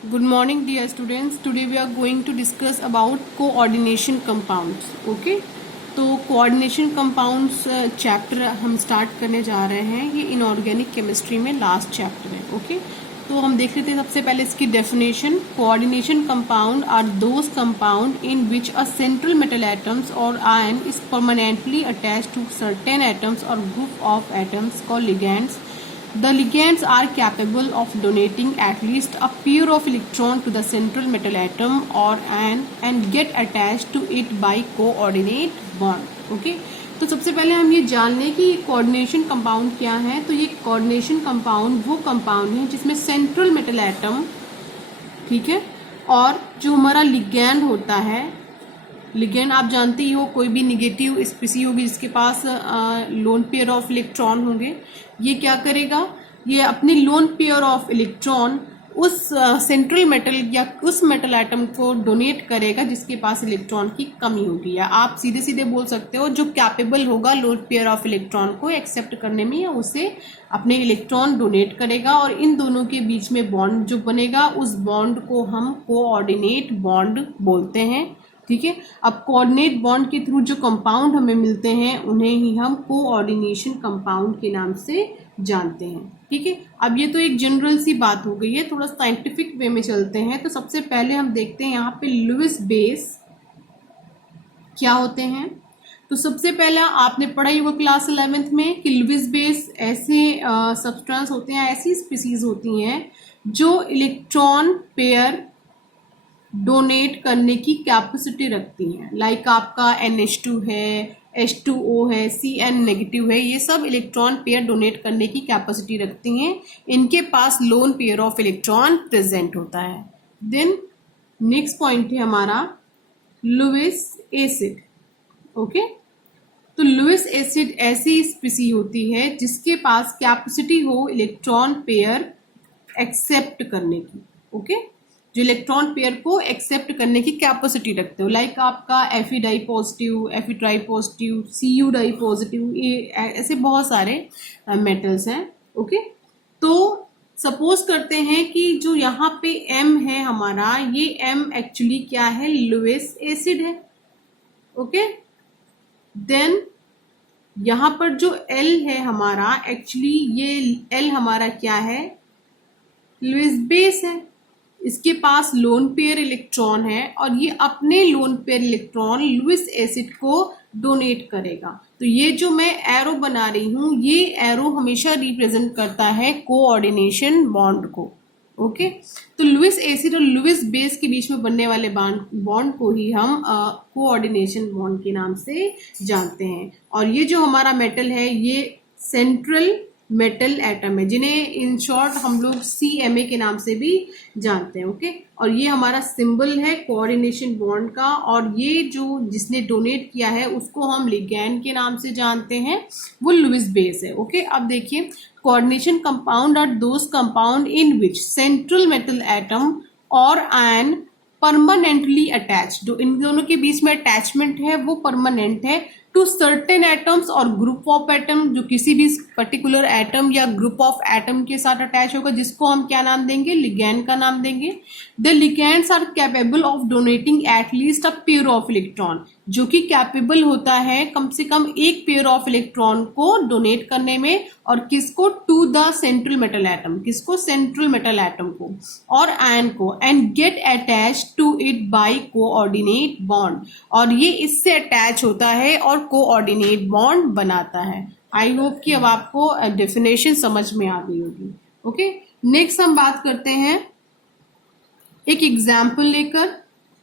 Good morning, dear students. Today we are going to discuss about coordination compounds. Okay? तो coordination compounds chapter हम start करने जा रहे हैं. ये इनऑर्गेनिक केमिस्ट्री में लास्ट चैप्टर है. ओके तो हम देख लेते हैं सबसे पहले इसकी definition. Coordination compound are those compound in which a central metal atoms or ion is permanently attached to certain atoms or group of atoms called ligands. The ligands are capable of donating at least a pair of electrons to the central metal atom or ion and get attached to it by coordinate bond. Okay? तो सबसे पहले हम ये जान लें कि coordination compound क्या है. तो ये कोऑर्डिनेशन कंपाउंड वो कंपाउंड है जिसमें सेंट्रल मेटल एटम, ठीक है, और जो हमारा लिगैंड होता है, लिगैंड आप जानते ही हो कोई भी निगेटिव स्पीसी होगी जिसके पास लोन पेयर ऑफ इलेक्ट्रॉन होंगे. ये क्या करेगा, ये अपने लोन पेयर ऑफ इलेक्ट्रॉन उस सेंट्रल मेटल या उस मेटल एटम को डोनेट करेगा जिसके पास इलेक्ट्रॉन की कमी होगी, या आप सीधे सीधे बोल सकते हो जो कैपेबल होगा लोन पेयर ऑफ इलेक्ट्रॉन को एक्सेप्ट करने में, या उसे अपने इलेक्ट्रॉन डोनेट करेगा. और इन दोनों के बीच में बॉन्ड जो बनेगा उस बॉन्ड को हम कोऑर्डिनेट बॉन्ड बोलते हैं. ठीक है. अब कोऑर्डिनेट बॉन्ड के थ्रू जो कंपाउंड हमें मिलते हैं उन्हें ही हम कोऑर्डिनेशन कंपाउंड के नाम से जानते हैं. ठीक है. अब ये तो एक जनरल सी बात हो गई है, थोड़ा साइंटिफिक वे में चलते हैं. तो सबसे पहले हम देखते हैं यहाँ पे लुईस बेस क्या होते हैं. तो सबसे पहला आपने पढ़ा ही होगा क्लास 11th में कि लुईस बेस ऐसे सब्सटेंस होते हैं, ऐसी स्पीसीज होती हैं जो इलेक्ट्रॉन पेयर डोनेट करने की कैपेसिटी रखती हैं. लाइक आपका NH2 है, H2O है, Cn नेगेटिव है, ये सब इलेक्ट्रॉन पेयर डोनेट करने की कैपेसिटी रखती हैं. इनके पास lone pair of electron present होता है. देन नेक्स्ट पॉइंट है हमारा लुईस एसिड. ओके, तो लुईस एसिड ऐसी स्पीसी होती है जिसके पास कैपेसिटी हो इलेक्ट्रॉन पेयर एक्सेप्ट करने की. ओके, जो इलेक्ट्रॉन पेयर को एक्सेप्ट करने की कैपेसिटी रखते हो. लाइक आपका Fe di positive, Fe tri positive, Cu di positive, ये ऐसे बहुत सारे मेटल्स हैं. ओके, तो सपोज करते हैं कि जो यहाँ पे M है हमारा, ये M एक्चुअली क्या है, लुईस एसिड है. ओके, देन यहाँ पर जो L है हमारा, एक्चुअली ये L हमारा क्या है, लुईस बेस है. इसके पास लोन पेयर इलेक्ट्रॉन है और ये अपने lone pair electron Lewis acid को डोनेट करेगा. तो ये जो मैं एरो बना रही हूं, ये एरो हमेशा रिप्रेजेंट करता है कोऑर्डिनेशन बॉन्ड को. ओके, तो लुईस एसिड और लुईस बेस के बीच में बनने वाले बॉन्ड को ही हम कोऑर्डिनेशन बॉन्ड के नाम से जानते हैं. और ये जो हमारा मेटल है ये सेंट्रल मेटल एटम है, जिन्हें इन शॉर्ट हम लोग CMA के नाम से भी जानते हैं. ओके, और ये हमारा सिंबल है कोऑर्डिनेशन बॉन्ड का. और ये जो जिसने डोनेट किया है उसको हम लिगैंड के नाम से जानते हैं, वो लुईस बेस है. ओके, अब देखिए coordination compound are those compound in which central metal atom और आयन परमानेंटली अटैच्ड. जो इन दोनों के बीच में अटैचमेंट है वो परमानेंट है to certain atoms or group of atom, जो किसी भी पर्टिकुलर एटम या ग्रुप ऑफ एटम के साथ अटैच होगा, जिसको हम क्या नाम देंगे, लिगैंड का नाम देंगे. The ligands are capable of donating at least a pair of electron, जो कि कैपेबल होता है कम से कम एक पेयर ऑफ इलेक्ट्रॉन को डोनेट करने में. और किसको, to the central metal atom, किसको, सेंट्रल मेटल एटम को और आयन को. And get attach to it by coordinate bond, और ये इससे अटैच होता है और कोऑर्डिनेट बॉन्ड बनाता है. आई होप कि अब आपको डेफिनेशन समझ में आ गई होगी. ओके, नेक्स्ट हम बात करते हैं एक एग्जाम्पल लेकर.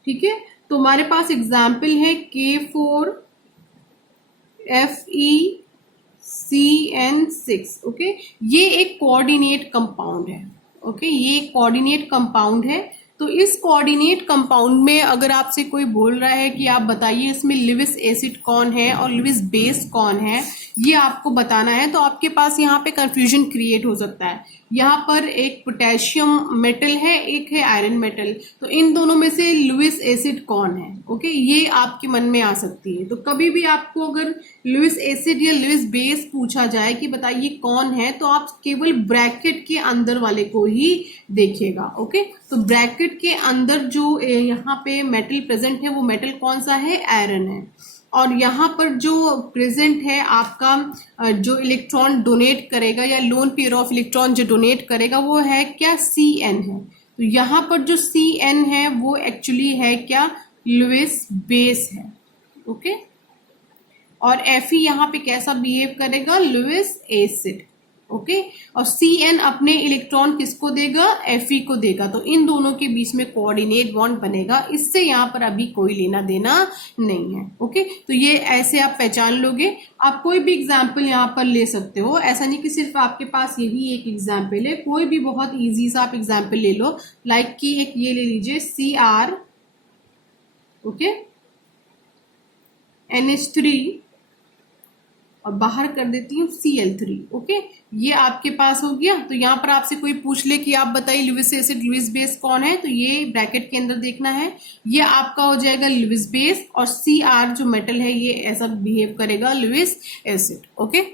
ठीक है, तो हमारे पास एग्जाम्पल है K4FeCN6. ओके, ये एक कोऑर्डिनेट कंपाउंड है. ओके, ये एक कोऑर्डिनेट कंपाउंड है तो इस कोऑर्डिनेट कंपाउंड में अगर आपसे कोई बोल रहा है कि आप बताइए इसमें लिविस एसिड कौन है और लिविस बेस कौन है, ये आपको बताना है, तो आपके पास यहाँ पे कंफ्यूजन क्रिएट हो सकता है। यहाँ पर एक पोटेशियम मेटल है, एक है आयरन मेटल, तो इन दोनों में से लुइस एसिड कौन है? ओके, ये आपके मन में आ सकती है। तो कभी भी आपको अगर लुइस एसिड या लुइस बेस पूछा जाए कि बताइए कौन है, तो आप केवल ब्रैकेट के अंदर वाले को ही देखिएगा। ओके, तो ब्रैकेट के अंदर जो यहाँ पे मेटल प्रेजेंट है वो मेटल कौन सा है? आयरन है। और यहाँ पर जो प्रेजेंट है आपका जो इलेक्ट्रॉन डोनेट करेगा या लोन पेयर ऑफ इलेक्ट्रॉन जो डोनेट करेगा वो है क्या? Cn है। तो यहाँ पर जो Cn है वो एक्चुअली है क्या? लुइस बेस है। ओके, और Fe यहाँ पे कैसा बिहेव करेगा? Lewis acid. ओके, और Cn अपने इलेक्ट्रॉन किसको देगा? Fe को देगा। तो इन दोनों के बीच में कोऑर्डिनेट बॉन्ड बनेगा, इससे यहाँ पर अभी कोई लेना देना नहीं है। ओके, तो ये ऐसे आप पहचान लोगे। आप कोई भी एग्जाम्पल यहाँ पर ले सकते हो, ऐसा नहीं कि सिर्फ आपके पास यही एक एग्जाम्पल है, कोई भी बहुत इजी सा आप एग्जाम्पल ले लो। लाइक कि एक ये ले लीजिए Cr, ओके, NH3 और बाहर कर देती हूँ Cl3। ओके, ये आपके पास हो गया। तो यहाँ पर आपसे कोई पूछ ले कि आप बताइए लुइस एसिड लुइस बेस कौन है, तो ये ब्रैकेट के अंदर देखना है। ये आपका हो जाएगा लुइस बेस, और Cr जो मेटल है ये ऐसा बिहेव करेगा लुइस एसिड। ओके,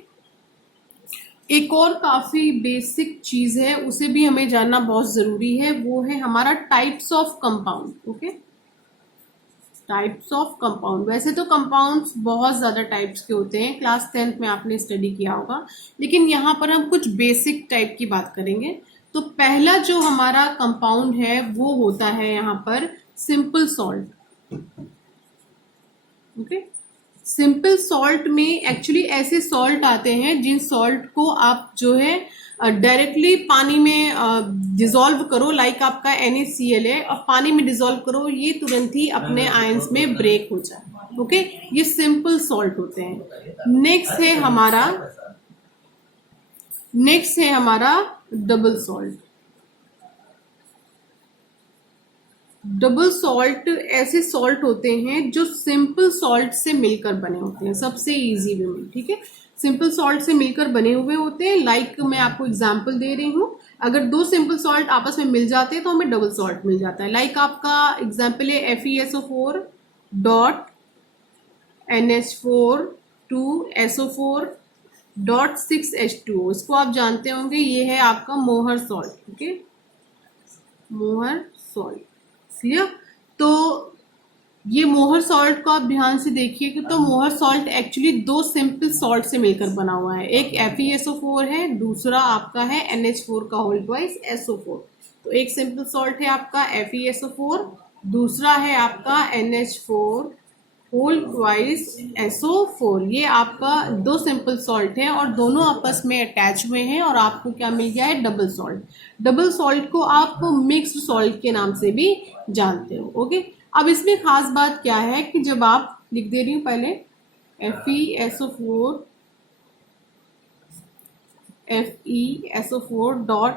एक और काफी बेसिक चीज है, उसे भी हमें जानना बहुत जरूरी है, वो है हमारा types of compound. Okay, types of compound. वैसे तो कंपाउंड्स बहुत ज्यादा टाइप्स के होते हैं, क्लास 10th में आपने स्टडी किया होगा, लेकिन यहाँ पर हम कुछ बेसिक टाइप की बात करेंगे। तो पहला जो हमारा कंपाउंड है वो होता है यहाँ पर simple salt. Okay, simple salt में एक्चुअली ऐसे सॉल्ट आते हैं जिन सॉल्ट को आप जो है डायरेक्टली पानी में डिसॉल्व करो, लाइक आपका NaCl है, और पानी में डिसॉल्व करो, ये तुरंत ही अपने आयंस में ब्रेक हो जाए। ओके, ये सिंपल सॉल्ट होते हैं। नेक्स्ट है हमारा डबल सॉल्ट। डबल सॉल्ट ऐसे सॉल्ट होते हैं जो सिंपल सॉल्ट से मिलकर बने होते हैं, सबसे इजी वे में। ठीक है, सिंपल सॉल्ट से मिलकर बने हुए होते हैं। लाइक मैं आपको एग्जांपल दे रही हूँ, अगर दो सिंपल सॉल्ट आपस में मिल जाते हैं तो हमें डबल सॉल्ट मिल जाता है। लाइक आपका एग्जांपल है FeSO4 dot NH4 2 SO4 dot 6H2O। इसको आप जानते होंगे, ये है आपका मोहर सॉल्ट। ओके, मोहर सॉल्ट, क्लियर? तो ये मोहर सॉल्ट को आप ध्यान से देखिए कि तो मोहर सॉल्ट एक्चुअली दो सिंपल सॉल्ट से मिलकर बना हुआ है। एक FeSO4 है, दूसरा आपका है NH4 का होल ट्वाइस SO4। तो एक सिंपल सॉल्ट है आपका FeSO4, दूसरा है आपका NH4 होल ट्वाइस SO4। ये आपका दो सिंपल सॉल्ट है और दोनों आपस में अटैच हुए हैं, और आपको क्या मिल गया है? Double salt. डबल सॉल्ट को आप मिक्स्ड सॉल्ट के नाम से भी जानते हो। ओके, अब इसमें खास बात क्या है कि जब आप लिख दे रही हूँ पहले FeSO4 डॉट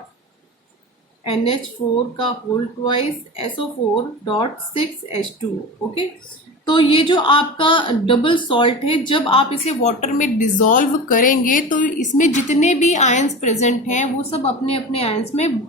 NH4 का whole twice SO4 dot 6H2O। Okay, तो ये जो आपका डबल सॉल्ट है, जब आप इसे वाटर में डिसॉल्व करेंगे तो इसमें जितने भी आयंस प्रेजेंट हैं वो सब अपने अपने आयंस में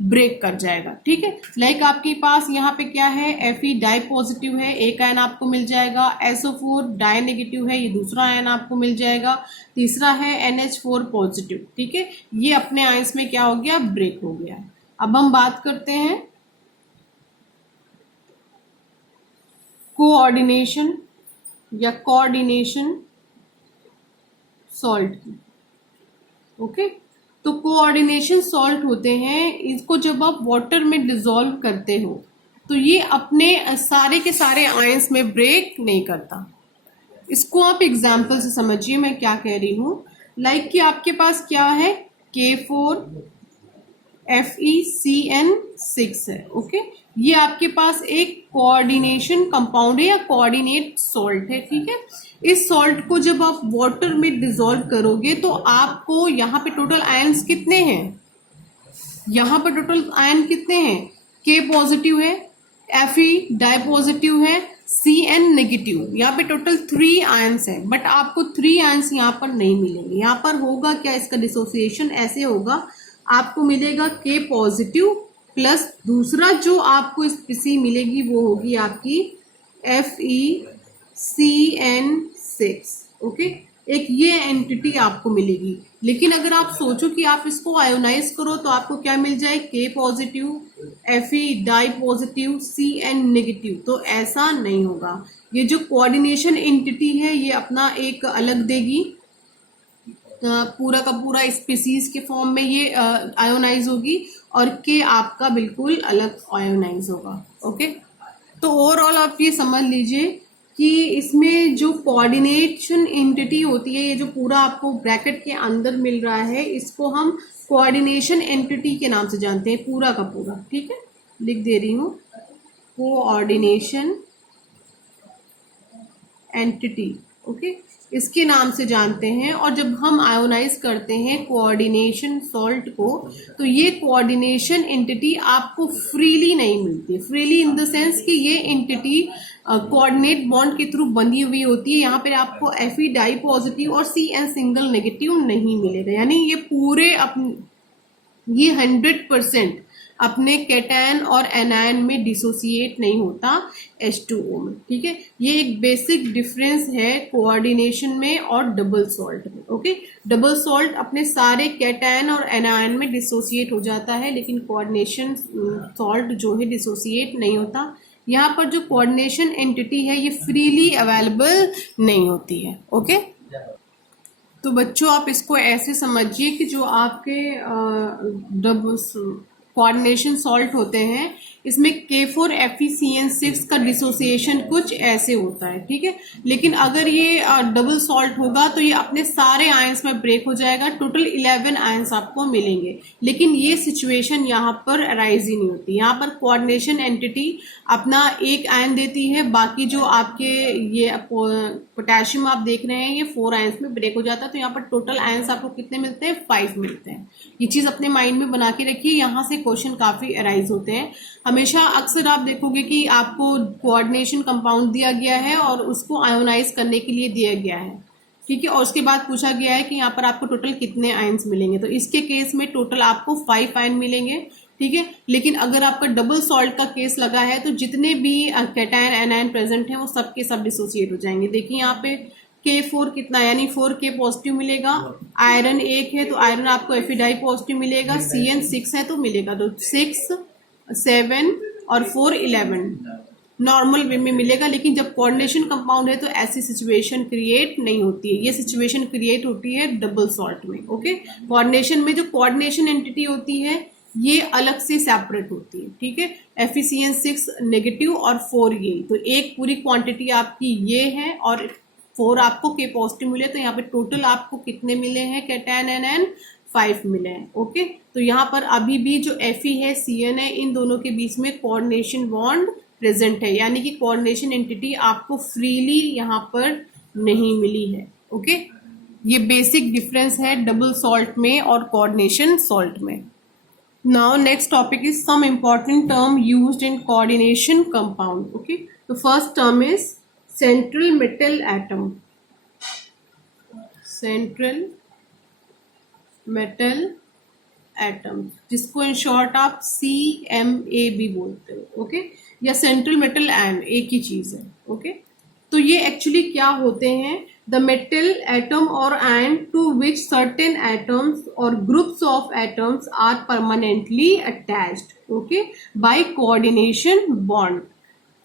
ब्रेक कर जाएगा। ठीक है, लाइक आपके पास यहाँ पे क्या है? Fe डाई पॉजिटिव है, एक आयन आपको मिल जाएगा। SO4 डाई नेगेटिव है, ये दूसरा आयन आपको मिल जाएगा। तीसरा है NH4 पॉजिटिव। ठीक है, ये अपने आयंस में क्या हो गया? ब्रेक हो गया। अब हम बात करते हैं कोऑर्डिनेशन या कोऑर्डिनेशन सॉल्ट की। ओके, तो कोऑर्डिनेशन सॉल्ट होते हैं, इसको जब आप वाटर में डिसॉल्व करते हो तो ये अपने सारे के सारे आयंस में ब्रेक नहीं करता। इसको आप एग्जाम्पल से समझिए मैं क्या कह रही हूँ। लाइक कि आपके पास क्या है? K4 FeCN6 है। ओके, ये आपके पास एक कोऑर्डिनेशन कंपाउंड है या कोऑर्डिनेट सॉल्ट है। ठीक है, इस सॉल्ट को जब आप वाटर में डिसॉल्व करोगे तो आपको यहाँ पे टोटल आयंस कितने हैं? यहाँ पर टोटल आयन कितने हैं? के पॉजिटिव है, Fe डाई पॉजिटिव है, Cn नेगेटिव। यहाँ पे टोटल 3 आयंस है, बट आपको 3 आयंस यहाँ पर नहीं मिलेंगे। यहाँ पर होगा क्या, इसका डिसोसिएशन ऐसे होगा, आपको मिलेगा के पॉजिटिव प्लस दूसरा जो आपको स्पीसी मिलेगी वो होगी आपकी FeCN6। ओके, एक ये एंटिटी आपको मिलेगी। लेकिन अगर आप सोचो कि आप इसको आयोनाइज करो तो आपको क्या मिल जाए, K positive, Fe di positive, Cn negative, तो ऐसा नहीं होगा। ये जो कोऑर्डिनेशन एंटिटी है ये अपना एक अलग देगी, पूरा का पूरा स्पीसीज के फॉर्म में ये आयोनाइज होगी, और के आपका बिल्कुल अलग आयोनाइज होगा। ओके, तो ओवरऑल आप ये समझ लीजिए कि इसमें जो कोऑर्डिनेशन एंटिटी होती है, ये जो पूरा आपको ब्रैकेट के अंदर मिल रहा है, इसको हम कोऑर्डिनेशन एंटिटी के नाम से जानते हैं, पूरा का पूरा। ठीक है, लिख दे रही हूँ, कोऑर्डिनेशन एंटिटी। ओके, इसके नाम से जानते हैं। और जब हम आयोनाइज करते हैं कोऑर्डिनेशन सॉल्ट को, तो ये कोऑर्डिनेशन एंटिटी आपको फ्रीली नहीं मिलती। फ्रीली इन द सेंस कि ये एंटिटी कोऑर्डिनेट बॉन्ड के थ्रू बंधी हुई होती है। यहाँ पे आपको Fe डाई पॉजिटिव और Cn सिंगल नेगेटिव नहीं मिलेगा, यानी ये पूरे ये 100% अपने कैटायन और एनायन में डिसोसिएट नहीं होता H2O में। ठीक है, ये एक बेसिक डिफरेंस है कोऑर्डिनेशन में और डबल सॉल्ट में। ओके, डबल सॉल्ट अपने सारे कैटायन और एनायन में डिसोसिएट हो जाता है, लेकिन कोऑर्डिनेशन सॉल्ट जो है डिसोसिएट नहीं होता। यहाँ पर जो कोऑर्डिनेशन एंटिटी है ये फ्रीली अवेलेबल नहीं होती है। ओके, तो बच्चों आप इसको ऐसे समझिए कि जो आपके डबल कोऑर्डिनेशन सॉल्ट होते हैं, इसमें K4FeCN6 का डिसोसिएशन कुछ ऐसे होता है। ठीक है, लेकिन अगर ये डबल सॉल्ट होगा तो ये अपने सारे आयंस में ब्रेक हो जाएगा, टोटल 11 आयंस आपको मिलेंगे। लेकिन ये सिचुएशन यहाँ पर अराइज ही नहीं होती। यहाँ पर कोऑर्डिनेशन एंटिटी अपना एक आयन देती है, बाकी जो आपके ये पोटेशियम आप देख रहे हैं ये 4 आयंस में ब्रेक हो जाता है। तो यहाँ पर टोटल आयंस आपको कितने मिलते हैं, 5 मिलते हैं। ये चीज अपने माइंड में बना के रखिए, यहाँ से क्वेश्चन काफी अराइज होते हैं। हमेशा अक्सर आप देखोगे कि आपको कोऑर्डिनेशन कंपाउंड दिया गया है और उसको आयोनाइज करने के लिए दिया गया है। ठीक है, और उसके बाद पूछा गया है कि यहाँ पर आपको टोटल कितने आयंस मिलेंगे। तो इसके केस में टोटल आपको 5 आयन मिलेंगे। ठीक है, लेकिन अगर आपका डबल सॉल्ट का केस लगा है तो जितने भी कैटायन एनायन प्रेजेंट हैं वो सब के सब डिसोसिएट हो जाएंगे। देखिए यहाँ पे K4 कितना, यानी 4K पॉजिटिव मिलेगा। आयरन 1 है तो आयरन आपको Fe डाई पॉजिटिव मिलेगा। Cn 6 है तो मिलेगा, तो 6, 7 और 4, 11 नॉर्मल वे में मिलेगा। लेकिन जब कोऑर्डिनेशन कंपाउंड है तो ऐसी सिचुएशन क्रिएट नहीं होती है, ये सिचुएशन क्रिएट होती है डबल सॉल्ट में। ओके, कोऑर्डिनेशन में जो कोऑर्डिनेशन एंटिटी होती है ये अलग से सेपरेट होती है। ठीक है, FeCN6 नेगेटिव और 4 ये, तो एक पूरी क्वांटिटी आपकी ये है और 4 आपको K पॉजिटिव मिले। तो यहाँ पे टोटल आपको कितने मिले हैं कैटायन एनायन, 5 मिले हैं। ओके, तो यहाँ पर अभी भी जो Fe है, Cn है, इन दोनों के बीच में कोऑर्डिनेशन बॉन्ड प्रेजेंट है, यानी कि कोऑर्डिनेशन एंटिटी आपको फ्रीली यहाँ पर नहीं मिली है। ओके, ये बेसिक डिफरेंस है डबल सॉल्ट में और कोऑर्डिनेशन सॉल्ट में। Now next topic is some important term used in coordination compound. Okay, तो first term is central metal atom. Central metal atom, जिसको इन शॉर्ट आप CMA भी बोलते हो। ओके, या सेंट्रल मेटल आयन, एक ही चीज है। ओके, तो ये एक्चुअली क्या होते हैं, द मेटल एटम और ion to which certain atoms or groups of atoms are permanently attached, okay, by coordination bond.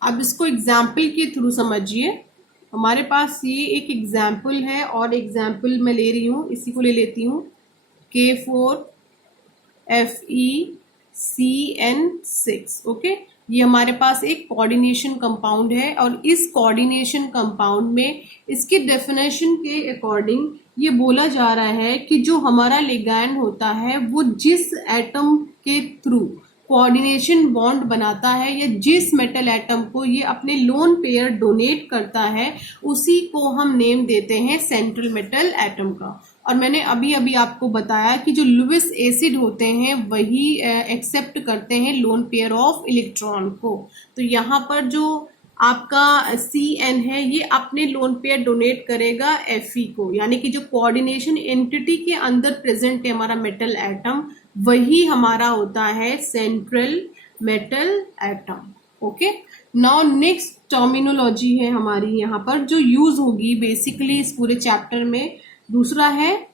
अब इसको एग्जाम्पल के थ्रू समझिए। हमारे पास ये एक एग्जाम्पल है और एग्जाम्पल मैं ले रही हूँ, इसी को ले लेती हूँ, K4FeCN6। ओके, ये हमारे पास एक कोऑर्डिनेशन कंपाउंड है और इस कोऑर्डिनेशन कंपाउंड में इसके डेफिनेशन के अकॉर्डिंग ये बोला जा रहा है कि जो हमारा लिगैंड होता है वो जिस एटम के थ्रू कोऑर्डिनेशन बॉन्ड बनाता है या जिस मेटल एटम को ये अपने लोन पेयर डोनेट करता है उसी को हम नेम देते हैं सेंट्रल मेटल एटम का। और मैंने अभी अभी आपको बताया कि जो लुईस एसिड होते हैं वही एक्सेप्ट करते हैं लोन पेयर ऑफ इलेक्ट्रॉन को। तो यहाँ पर जो आपका Cn है ये अपने लोन पेयर डोनेट करेगा Fe को, यानी कि जो कोऑर्डिनेशन एंटिटी के अंदर प्रेजेंट है हमारा मेटल एटम वही हमारा होता है central metal atom. Okay, now next terminology है हमारी यहाँ पर जो यूज होगी बेसिकली इस पूरे चैप्टर में, दूसरा है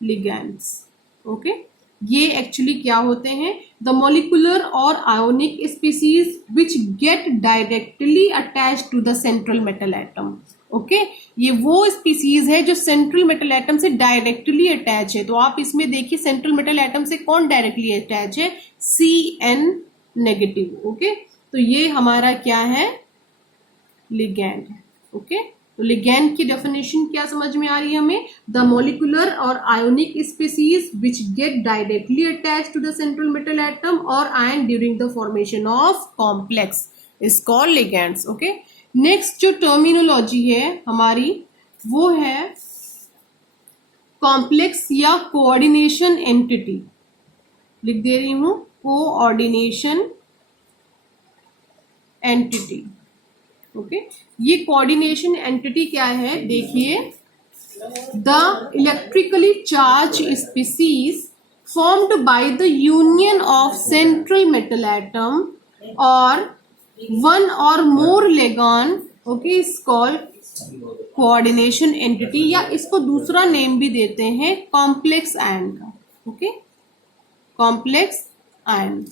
लिगैंड्स। ओके, ये एक्चुअली क्या होते हैं, द मॉलिकुलर और ionic species which get directly attach to the central metal atom. Okay, ये वो स्पीसीज है जो सेंट्रल मेटल एटम से डायरेक्टली अटैच है। तो आप इसमें देखिए सेंट्रल मेटल एटम से कौन डायरेक्टली अटैच है, Cn नेगेटिव। ओके, तो ये हमारा क्या है, लिगैंड है। ओके, तो लिगैंड की डेफिनेशन क्या समझ में आ रही है हमें, द मॉलिकुलर और ionic species which get directly attach to the central metal atom और ion during the formation of complex is called ligands. Okay, next जो टर्मिनोलॉजी है हमारी वो है कॉम्प्लेक्स या कोऑर्डिनेशन एंटिटी। लिख दे रही हूं, कोऑर्डिनेशन एंटिटी। ओके, ये कोऑर्डिनेशन एंटिटी क्या है, देखिए, the electrically charge species formed by the union of central metal atom or one or more ligand, okay, is called coordination entity, या इसको दूसरा नेम भी देते हैं कॉम्प्लेक्स आयन का। Okay, complex ion,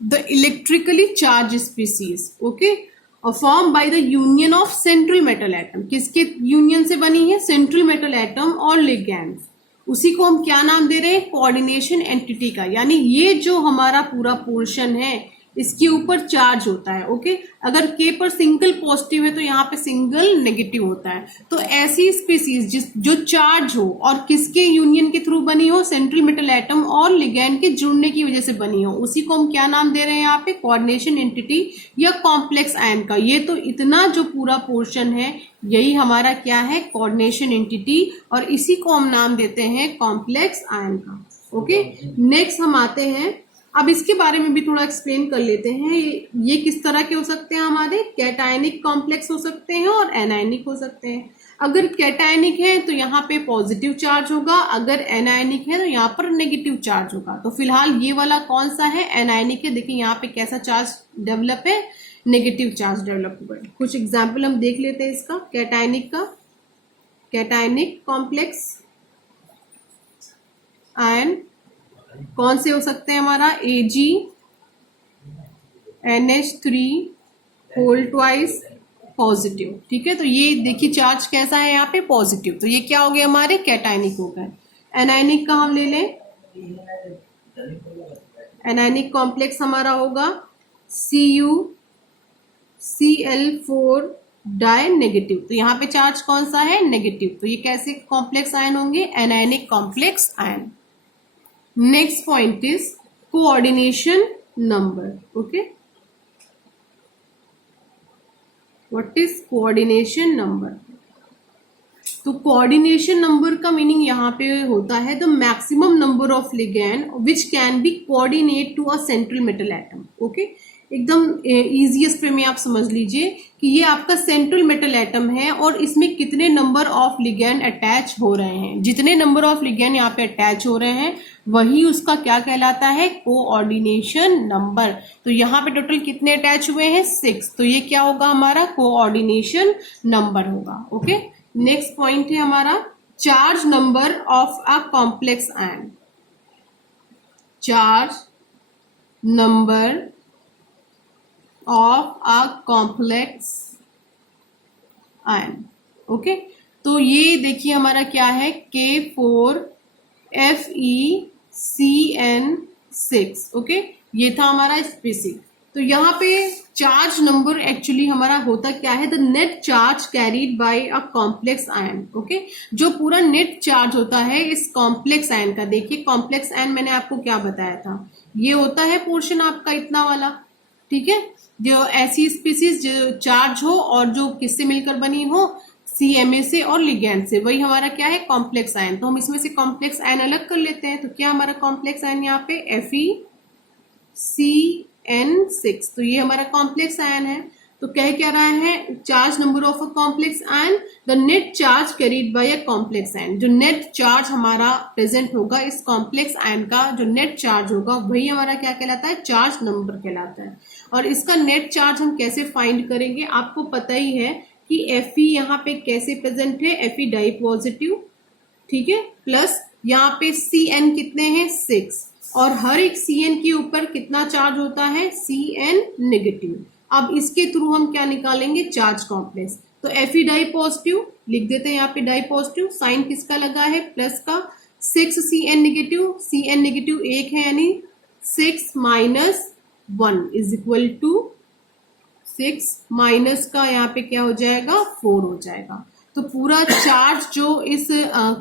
the electrically charge species, okay, form by the union of central metal atom. किसके union से बनी है, सेंट्रल मेटल एटम और लिगैंड। उसी को हम क्या नाम दे रहे हैं, कोऑर्डिनेशन एंटिटी का, यानी ये जो हमारा पूरा पोर्शन है इसके ऊपर चार्ज होता है। ओके, अगर K पर सिंगल पॉजिटिव है तो यहाँ पे सिंगल नेगेटिव होता है। तो ऐसी स्पीसीज जो चार्ज हो और किसके यूनियन के थ्रू बनी हो, सेंट्रल मेटल एटम और लिगैंड के जुड़ने की वजह से बनी हो, उसी को हम क्या नाम दे रहे हैं यहाँ पे, कोऑर्डिनेशन एंटिटी या कॉम्प्लेक्स आयन का। ये तो इतना जो पूरा पोर्शन है यही हमारा क्या है, कोऑर्डिनेशन एंटिटी, और इसी को हम नाम देते हैं कॉम्प्लेक्स आयन का। ओके, नेक्स्ट हम आते हैं, अब इसके बारे में भी थोड़ा एक्सप्लेन कर लेते हैं। ये किस तरह के हो सकते हैं, हमारे कैटायनिक कॉम्प्लेक्स हो सकते हैं और एनायनिक हो सकते हैं। अगर कैटायनिक है तो यहाँ पे पॉजिटिव चार्ज होगा, अगर एनायनिक है तो यहाँ पर नेगेटिव चार्ज होगा। तो फिलहाल ये वाला कौन सा है, एनायनिक है। देखिए यहाँ पे कैसा चार्ज डेवलप है, नेगेटिव चार्ज डेवलप हुआ है। कुछ एग्जाम्पल हम देख लेते हैं इसका, कैटायनिक का, कैटायनिक कॉम्प्लेक्स आयन कौन से हो सकते हैं, हमारा Ag NH3 whole twice positive. ठीक है, तो ये देखिए चार्ज कैसा है यहाँ पे, पॉजिटिव। तो ये क्या हो गया, हमारे कैटायनिक हो गए। एनायनिक का हम ले लें, एनायनिक कॉम्प्लेक्स हमारा होगा CuCl4 डाई नेगेटिव। तो यहाँ पे चार्ज कौन सा है, नेगेटिव। तो ये कैसे कॉम्प्लेक्स आयन होंगे, anionic complex ion. Next point is coordination number. Okay, what is coordination number. तो कोऑर्डिनेशन नंबर का मीनिंग यहाँ पे होता है the maximum number of ligand which can be coordinate to a central metal atom. Okay, एकदम easiest way में आप समझ लीजिए कि ये आपका सेंट्रल मेटल एटम है और इसमें कितने नंबर ऑफ लिगैंड अटैच हो रहे हैं। जितने नंबर ऑफ लिगैंड यहाँ पे अटैच हो रहे हैं वही उसका क्या कहलाता है, कोऑर्डिनेशन नंबर। तो यहाँ पे टोटल कितने अटैच हुए हैं, 6। तो ये क्या होगा, हमारा कोऑर्डिनेशन नंबर होगा। ओके, नेक्स्ट पॉइंट है हमारा charge number of a complex ion. Charge number of a complex ion. Okay, तो ये देखिए हमारा क्या है, K4FeCN6। ओके, ये था हमारा स्पेसिफिक। तो यहाँ पे चार्ज नंबर एक्चुअली हमारा होता क्या है, the net charge carried bye a complex ion. Okay, जो पूरा नेट चार्ज होता है इस कॉम्प्लेक्स आयन का। देखिए कॉम्प्लेक्स आयन मैंने आपको क्या बताया था, ये होता है पोर्शन आपका इतना वाला। ठीक है, जो ऐसी स्पीसीज जो चार्ज हो और जो किससे मिलकर बनी हो, CMA से और लिगैंड से, वही हमारा क्या है कॉम्प्लेक्स आयन। तो हम इसमें से कॉम्प्लेक्स आयन अलग कर लेते हैं। तो क्या हमारा कॉम्प्लेक्स आयन यहाँ पे FeCN6, तो ये हमारा कॉम्प्लेक्स आयन है। तो क्या रहा है, charge number of a complex ion the net charge carried bye a complex ion. जो नेट चार्ज हमारा प्रेजेंट होगा इस कॉम्प्लेक्स आयन का, जो नेट चार्ज होगा वही हमारा क्या कहलाता है, चार्ज नंबर कहलाता है। और इसका नेट चार्ज हम कैसे फाइंड करेंगे, आपको पता ही है कि Fe यहाँ पे कैसे प्रेजेंट है, Fe डाई पॉजिटिव, ठीक है, प्लस यहाँ पे Cn कितने हैं 6, और हर एक Cn के ऊपर कितना चार्ज होता है, Cn नेगेटिव। अब इसके थ्रू हम क्या निकालेंगे, चार्ज कॉम्प्लेक्स। तो Fe डाई पॉजिटिव लिख देते हैं यहाँ पे, डाई पॉजिटिव, साइन किसका लगा है, प्लस का, 6 Cn नेगेटिव, Cn नेगेटिव 1 है, यानी 6 minus 1 is equal to 6 minus का यहाँ पे क्या हो जाएगा, 4 हो जाएगा। तो पूरा चार्ज जो इस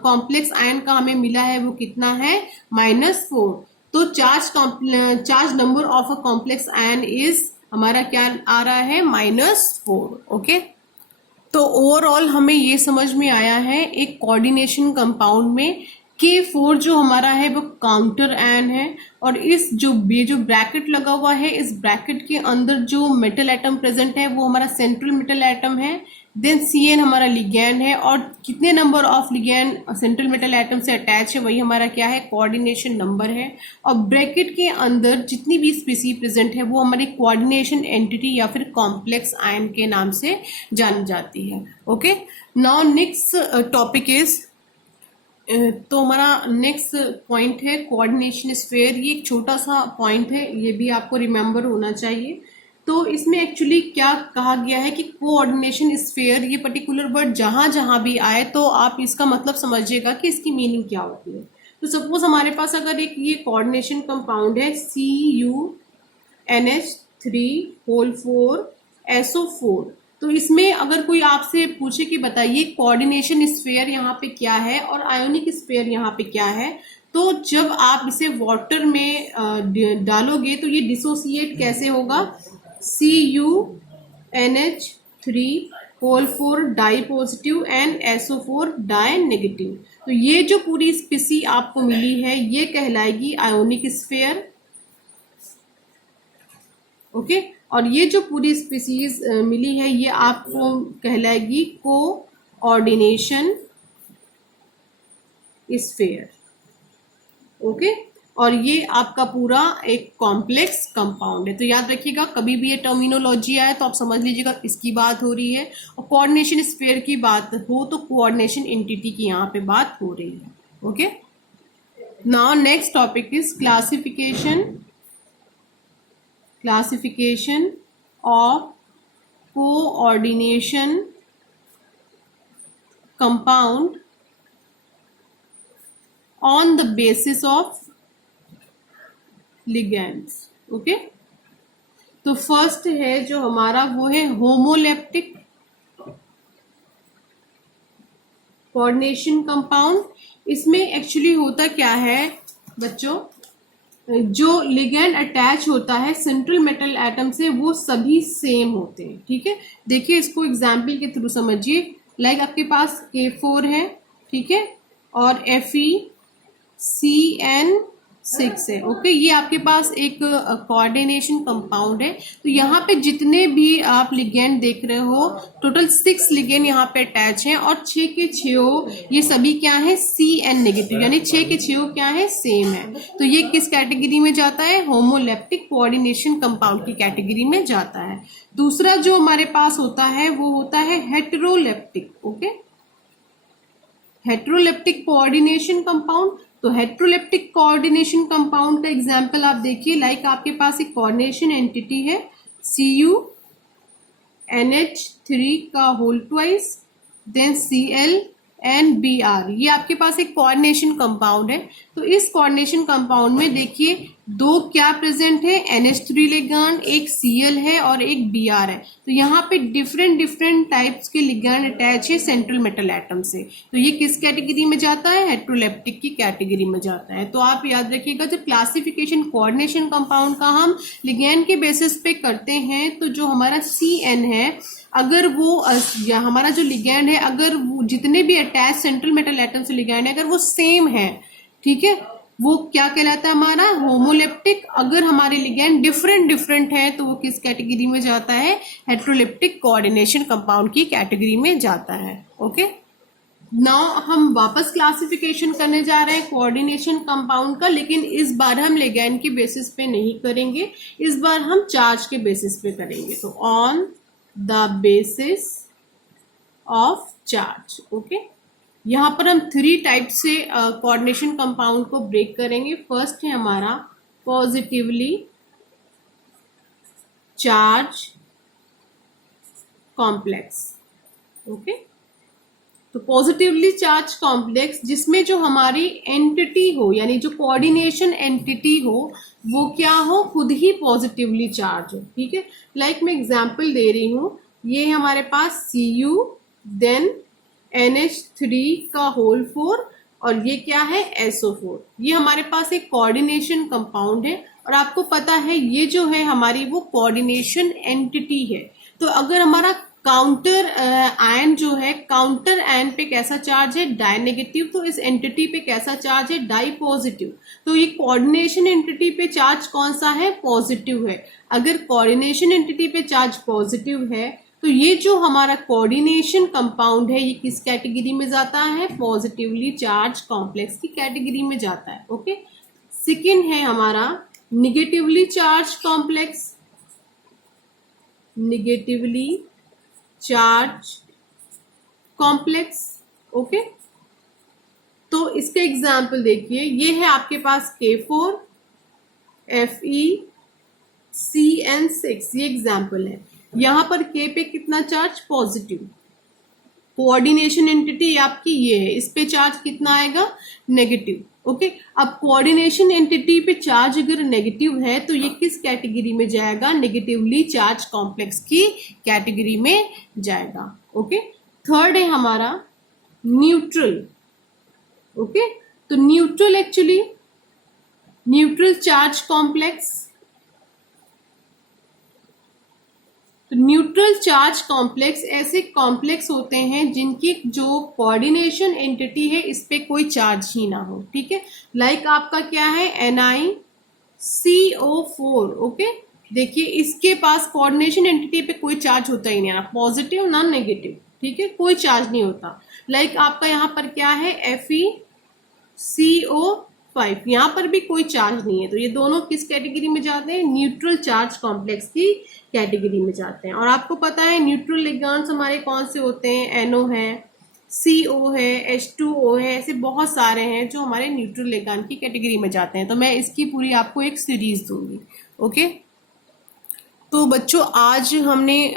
कॉम्प्लेक्स आयन का हमें मिला है वो कितना है, -4। तो charge number of a complex ion is हमारा क्या आ रहा है, -4। ओके, तो ओवरऑल हमें ये समझ में आया है एक कोऑर्डिनेशन कंपाउंड में K4 जो हमारा है वो काउंटर आयन है, और इस जो ब्रैकेट लगा हुआ है, इस ब्रैकेट के अंदर जो मेटल एटम प्रेजेंट है वो हमारा सेंट्रल मेटल एटम है। देन Cn हमारा लिगैंड है, और कितने number of ligand central metal atom से अटैच है वही हमारा क्या है, कोऑर्डिनेशन नंबर है। और ब्रैकेट के अंदर जितनी भी स्पीसीज प्रेजेंट है वो हमारी कोऑर्डिनेशन एंटिटी या फिर कॉम्प्लेक्स आयन के नाम से जानी जाती है। Okay, now next topic is, तो हमारा नेक्स्ट पॉइंट है कोऑर्डिनेशन स्फीयर। ये एक छोटा सा पॉइंट है, ये भी आपको रिमेम्बर होना चाहिए। तो इसमें एक्चुअली क्या कहा गया है कि कोऑर्डिनेशन स्फीयर, ये पर्टिकुलर वर्ड जहां जहां भी आए तो आप इसका मतलब समझिएगा कि इसकी मीनिंग क्या होती है। तो सपोज हमारे पास अगर एक ये कोऑर्डिनेशन कंपाउंड है CuNH3 4SO4, तो इसमें अगर कोई आपसे पूछे कि बताइए कोऑर्डिनेशन स्फीयर यहाँ पे क्या है और आयोनिक स्फीयर यहाँ पे क्या है, तो जब आप इसे वाटर में डालोगे तो ये डिसोसिएट कैसे होगा, CuNH3 di positive and SO4 di negative. तो ये जो पूरी स्पीसी आपको मिली है ये कहलाएगी आयोनिक स्फीयर। ओके, और ये जो पूरी स्पीसीज मिली है ये आपको कहलाएगी कोऑर्डिनेशन स्फीयर। ओके, और ये आपका पूरा एक कॉम्प्लेक्स कंपाउंड है। तो याद रखिएगा, कभी भी ये टर्मिनोलॉजी आए तो आप समझ लीजिएगा इसकी बात हो रही है, और कोऑर्डिनेशन स्फीयर की बात हो तो कोऑर्डिनेशन एंटिटी की यहाँ पे बात हो रही है। Okay, now next topic is classification of coordination compound on the basis of ligands. Okay, तो फर्स्ट है जो हमारा वो है होमोलेप्टिक कोऑर्डिनेशन कंपाउंड। इसमें एक्चुअली होता क्या है बच्चों, जो लिगैंड अटैच होता है सेंट्रल मेटल एटम से वो सभी सेम होते हैं। ठीक है, देखिए इसको एग्जाम्पल के थ्रू समझिए। लाइक आपके पास K4 है, ठीक है, और FeCN6 है। ओके, ये आपके पास एक कोऑर्डिनेशन कंपाउंड है। तो यहाँ पे जितने भी आप लिगेंड देख रहे हो, टोटल 6 लिगेंड यहाँ पे अटैच हैं, और 6 के 6 ये सभी क्या है, Cn नेगेटिव, यानी 6 के 6 क्या है, सेम है। तो ये किस कैटेगरी में जाता है, होमोलेप्टिक कोऑर्डिनेशन कंपाउंड की कैटेगरी में जाता है। दूसरा जो हमारे पास होता है वो होता है heteroleptic. Okay, heteroleptic coordination compound. तो हेटेरोलेप्टिक कोऑर्डिनेशन कंपाउंड का एग्जांपल आप देखिए, लाइक आपके पास एक कोऑर्डिनेशन एंटिटी है CuNH3 का whole twice, then Cl and Br, ये आपके पास एक कोऑर्डिनेशन कंपाउंड है। तो इस कोऑर्डिनेशन कंपाउंड में देखिए दो क्या प्रेजेंट है, NH3 लिगैंड, एक Cl है और एक Br है। तो यहाँ पे डिफरेंट टाइप्स के लिगैंड अटैच है सेंट्रल मेटल एटम से। तो ये किस कैटेगरी में जाता है, हेटेरोलेप्टिक की कैटेगरी में जाता है। तो आप याद रखिएगा, जब क्लासिफिकेशन कोऑर्डिनेशन कंपाउंड का हम लिगैंड के बेसिस पे करते हैं तो जो हमारा Cn है, अगर वो या हमारा जो लिगैंड है, अगर वो जितने भी अटैच सेंट्रल मेटल एटम से लिगैंड है अगर वो सेम है, ठीक है, वो क्या कहलाता है हमारा होमोलेप्टिक। अगर हमारे लिगैंड डिफरेंट है तो वो किस कैटेगरी में जाता है, हेट्रोलेप्टिक कोऑर्डिनेशन कंपाउंड की कैटेगरी में जाता है। ओके, नाउ हम वापस क्लासिफिकेशन करने जा रहे हैं कोऑर्डिनेशन कंपाउंड का, लेकिन इस बार हम लिगैंड के बेसिस पे नहीं करेंगे, इस बार हम चार्ज के बेसिस पे करेंगे। तो on the basis of charge. Okay, यहाँ पर हम 3 टाइप से कोऑर्डिनेशन कंपाउंड को ब्रेक करेंगे। फर्स्ट है हमारा पॉजिटिवली चार्ज कॉम्प्लेक्स। ओके, तो पॉजिटिवली चार्ज कॉम्प्लेक्स जिसमें जो हमारी एंटिटी हो, यानी जो कोऑर्डिनेशन एंटिटी हो वो क्या हो, खुद ही पॉजिटिवली चार्ज हो। ठीक है, लाइक मैं एग्जांपल दे रही हूँ, ये हमारे पास Cu देन NH3 का होल 4 और ये क्या है SO4। ये हमारे पास एक कोऑर्डिनेशन कंपाउंड है और आपको पता है ये जो है हमारी वो कोऑर्डिनेशन एंटिटी है। तो अगर हमारा काउंटर आयन जो है, काउंटर आयन पे कैसा चार्ज है, डाई नेगेटिव, तो इस एंटिटी पे कैसा चार्ज है, डाई पॉजिटिव। तो ये कोऑर्डिनेशन एंटिटी पे चार्ज कौन सा है, पॉजिटिव है। अगर कोऑर्डिनेशन एंटिटी पे चार्ज पॉजिटिव है तो ये जो हमारा कोऑर्डिनेशन कंपाउंड है ये किस कैटेगरी में जाता है, पॉजिटिवली चार्ज कॉम्प्लेक्स की कैटेगरी में जाता है। ओके, सेकेंड है हमारा negatively charge complex, negatively charge complex. Okay, तो इसका एग्जाम्पल देखिए, ये है आपके पास K4 FeCN6, ये एग्जाम्पल है। यहां पर K पे कितना चार्ज, पॉजिटिव। कोऑर्डिनेशन एंटिटी आपकी ये है, इस पे चार्ज कितना आएगा, नेगेटिव। ओके, अब कोऑर्डिनेशन एंटिटी पे चार्ज अगर नेगेटिव है तो ये किस कैटेगरी में जाएगा, नेगेटिवली चार्ज कॉम्प्लेक्स की कैटेगरी में जाएगा। ओके, थर्ड है हमारा न्यूट्रल। ओके, तो neutral actually neutral charge complex. तो न्यूट्रल चार्ज कॉम्प्लेक्स ऐसे कॉम्प्लेक्स होते हैं जिनकी जो कोऑर्डिनेशन एंटिटी है इस पे कोई चार्ज ही ना हो। ठीक है, लाइक आपका क्या है, NiCO4। ओके, देखिए इसके पास कोऑर्डिनेशन एंटिटी पे कोई चार्ज होता ही नहीं, ना पॉजिटिव ना नेगेटिव। ठीक है, कोई चार्ज नहीं होता। लाइक आपका यहाँ पर क्या है, FeCO5, यहाँ पर भी कोई चार्ज नहीं है। तो ये दोनों किस कैटेगरी में जाते हैं, न्यूट्रल चार्ज कॉम्प्लेक्स की कैटेगरी में जाते हैं। और आपको पता है न्यूट्रल लिगैंड्स हमारे कौन से होते हैं, NO है, CO है, H2O है, ऐसे बहुत सारे हैं जो हमारे न्यूट्रल लिगैंड की कैटेगरी में जाते हैं। तो मैं इसकी पूरी आपको एक सीरीज दूंगी। ओके, तो बच्चों आज हमने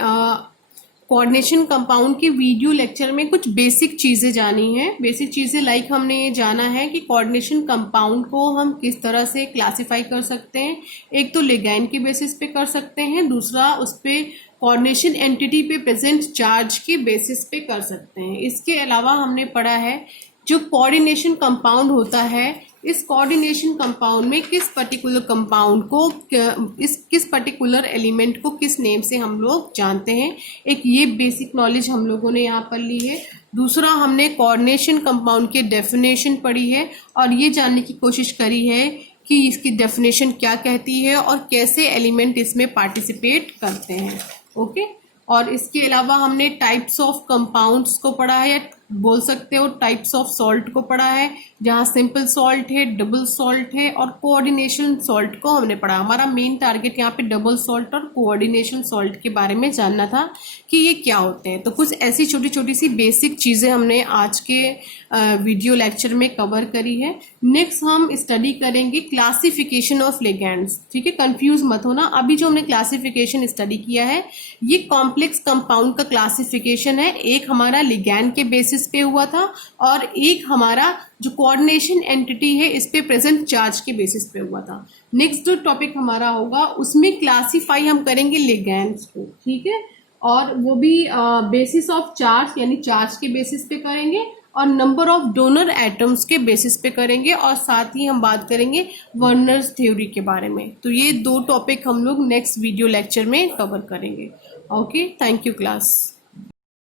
कोऑर्डिनेशन कंपाउंड के वीडियो लेक्चर में कुछ बेसिक चीजें जानी है। बेसिक चीजें लाइक हमने ये जाना है कि कोऑर्डिनेशन कंपाउंड को हम किस तरह से क्लासिफाई कर सकते हैं। एक तो लिगैंड के बेसिस पे कर सकते हैं, दूसरा उस पे कोऑर्डिनेशन एंटिटी पे प्रेजेंट चार्ज के बेसिस पे कर सकते हैं। इसके अलावा हमने पढ़ा है जो कोऑर्डिनेशन कंपाउंड होता है, इस कोऑर्डिनेशन कंपाउंड में किस पर्टिकुलर कंपाउंड को, किस पर्टिकुलर एलिमेंट को किस नेम से हम लोग जानते हैं। एक ये बेसिक नॉलेज हम लोगों ने यहाँ पर ली है। दूसरा हमने कोऑर्डिनेशन कंपाउंड के डेफिनेशन पढ़ी है और ये जानने की कोशिश करी है कि इसकी डेफिनेशन क्या कहती है और कैसे एलिमेंट इसमें पार्टिसिपेट करते हैं। ओके, और इसके अलावा हमने टाइप्स ऑफ कंपाउंड्स को पढ़ा है, या बोल सकते हो टाइप्स ऑफ सॉल्ट को पढ़ा है, जहाँ सिंपल सॉल्ट है, डबल सॉल्ट है और कोऑर्डिनेशन सॉल्ट को हमने पढ़ा। हमारा मेन टारगेट यहाँ पे डबल सॉल्ट और कोऑर्डिनेशन सॉल्ट के बारे में जानना था कि ये क्या होते हैं। तो कुछ ऐसी छोटी छोटी सी बेसिक चीजें हमने आज के वीडियो लेक्चर में कवर करी है। नेक्स्ट हम स्टडी करेंगे क्लासिफिकेशन ऑफ लिगैंड्स। ठीक है, कंफ्यूज मत होना। अभी जो हमने क्लासिफिकेशन स्टडी किया है ये कॉम्प्लेक्स कंपाउंड का क्लासिफिकेशन है। एक हमारा लिगैंड के बेसिस पे हुआ था और एक हमारा जो कोऑर्डिनेशन एंटिटी है इस पे प्रेजेंट चार्ज के बेसिस पे हुआ था। नेक्स्ट जो टॉपिक हमारा होगा उसमें क्लासिफाई हम करेंगे लिगैंड्स को। ठीक है, और वो भी बेसिस ऑफ चार्ज यानी चार्ज के बेसिस पे करेंगे और नंबर ऑफ डोनर एटम्स के बेसिस पे करेंगे, और साथ ही हम बात करेंगे वर्नर्स थ्योरी के बारे में। तो ये 2 टॉपिक हम लोग नेक्स्ट वीडियो लेक्चर में कवर करेंगे। Okay, thank you class.